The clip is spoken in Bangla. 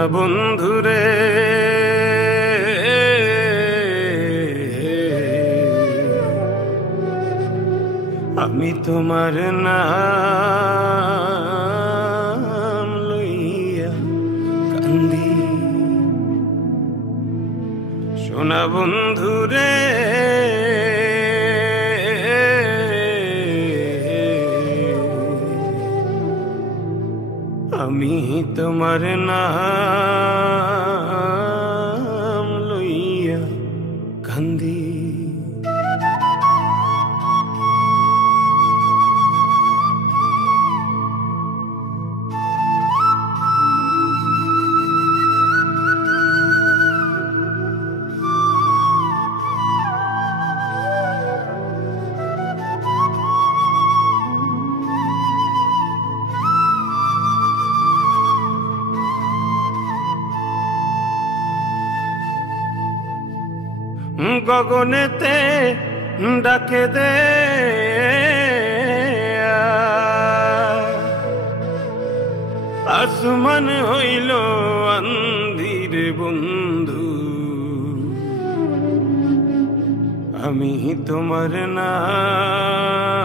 সোনা বন্ধুরে আমি তোমার নাম লইয়া কান্দি। সোনা বন্ধুরে আমি তোমার নাম লইয়া কান্দি। গগনেতে ডাকে দে আসমান হইল আন্ধির বন্ধু। আমি তোমার নাম